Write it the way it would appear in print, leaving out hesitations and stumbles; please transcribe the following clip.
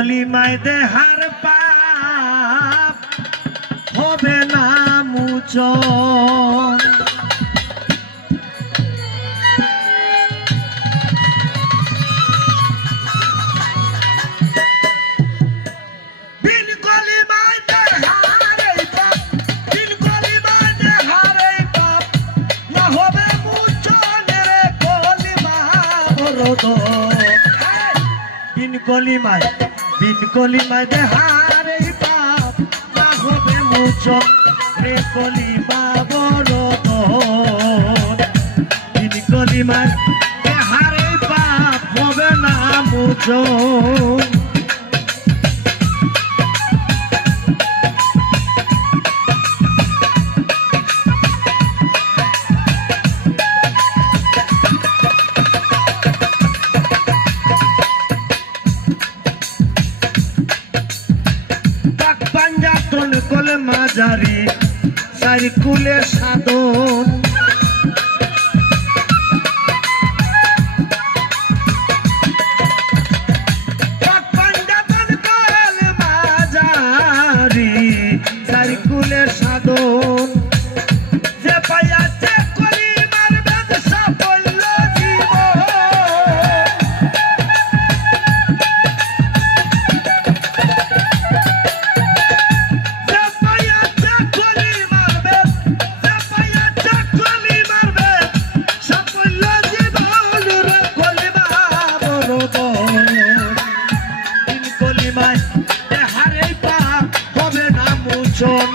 কলিমায় দেহার পাপ হবে না মোচন। বিন কলিমায় দেহারে পাপ না হবে মোচন রে কলিমা বরদ। বিন কলিমায় দেহারে পাপ হবে না মোচন। কলমা জারি সাইকুলের সাধন কলমা জারি সাইকুলের সাধন যে পাইয়াছে কলিমার ব্যবসা বলল জীবন। দেহারে পাপ হবে না মোচন।